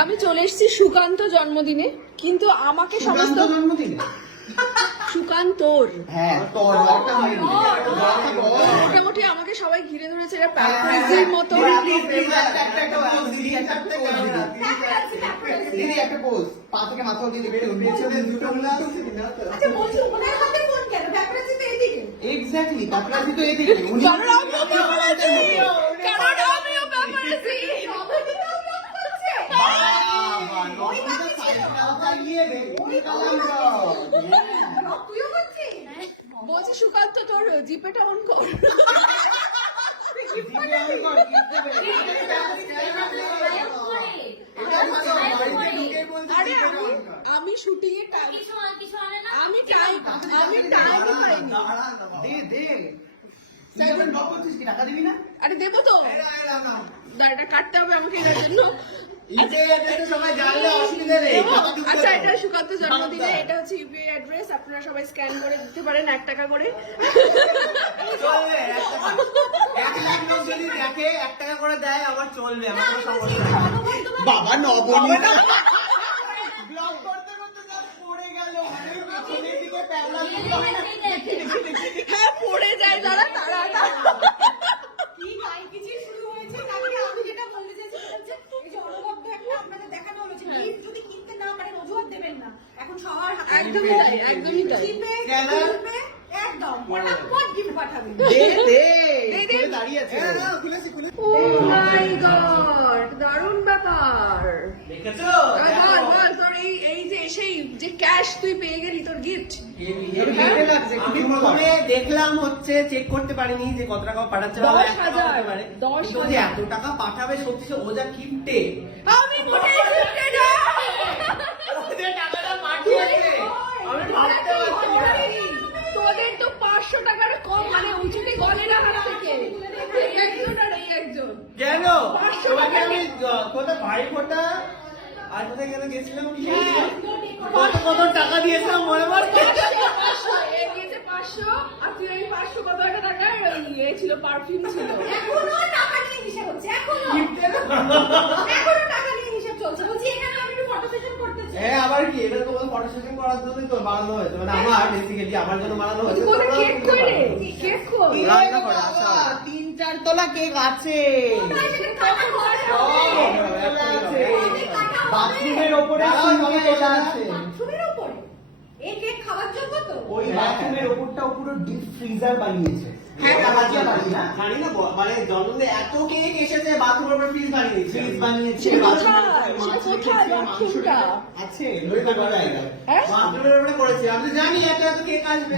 আমি চলে এসেছি সুকান্ত জন্মদিনে, কিন্তু আমাকে সমস্ত জন্মদিনে সুকান্তর হ্যাঁ মোটামুটি আমাকে সবাই ঘিরে ধরেছে এটা প্যারাপ্রাইজির মতো। একটা পোজ পা থেকে মাথা অবধি দেখতে এক্স্যাক্টলি প্যাপারাজি তো এদিকে বলছি সুকান্ত তোর জিপেটা অন কর। আরে আমি শুটিং এ আমি টাইমই পাইনি। আরে দেবো তো, দাঁড়াটা কাটতে হবে আমাকে এটার জন্য। আচ্ছা, এটা সুকান্ত জন্মদিনে, এটা হচ্ছে ইউপিআই অ্যাড্রেস, আপনারা সবাই স্ক্যান করে দিতে পারেন 1 টাকা করে। বাবা নবনী হ্যাঁ পড়ে যায় যারা তারা একদমই তাই। Oh my God, দারুণ ব্যাপার। বল তোর এই যে সেই যে ক্যাশ তুই পেয়ে গেলি, তোর গিফট। দেখলাম হচ্ছে চেক করতে পারিনি যে কত টাকা পাঠাচ্ছে, 10,000 এত টাকা পাঠাবে সত্যি ও যা কিপটে। আমি মোটেই কিপটে না। টাকাটা পাঠিয়েছে আমি ভাবতে পারছি না। তোদের তো 500 টাকার কম, মানে উঁচুতে গলে না হাত থেকে একজন আর এই একজন। কেন 500 তোমাকে টাকা আমি কোথায় ভাই ফোটা আর কোথায় গেলে গেছিলাম কি কত কত টাকা দিয়েছিলাম মনে পড়ছে? 500 এ দিয়েছে 500 আর তুই এই 500 কত টাকা ইয়ে ছিল, পারফিউম ছিল। এখনো টাকা নিয়ে হিসাব হচ্ছে, এখনো টাকা নিয়ে হিসাব চলছে। বলছি এখানে আমি একটু ফটো সেশন করতে চাই। হ্যাঁ আবার কি, এটা তো ফটো শুটিং করার জন্যই তো বানানো হয়েছে, মানে আমার বেসিক্যালি আমার জন্য বানানো হয়েছে। কোথায় কেক কই রে? কেক কই? রান্না করে আসা 3-4 তলা কেক আছে, বাথরুমের ওপরে আছে, বাথরুমের উপরে এই কেক খাওয়ার জন্য তো ওই বাথরুমের ওপরটা পুরো ডিপ ফ্রিজার বানিয়েছে। হ্যাঁ, বাজিয়া বাজি না জানি না মানে জন্মদিনে এত কেক এসেছে বাথরুমের উপর ফ্রিজ বানিয়েছে। কোথায় আছে ওই জায়গায় হ্যাঁ বাথরুমের উপরে করেছে, আমি জানি এত এত কেক আসবে।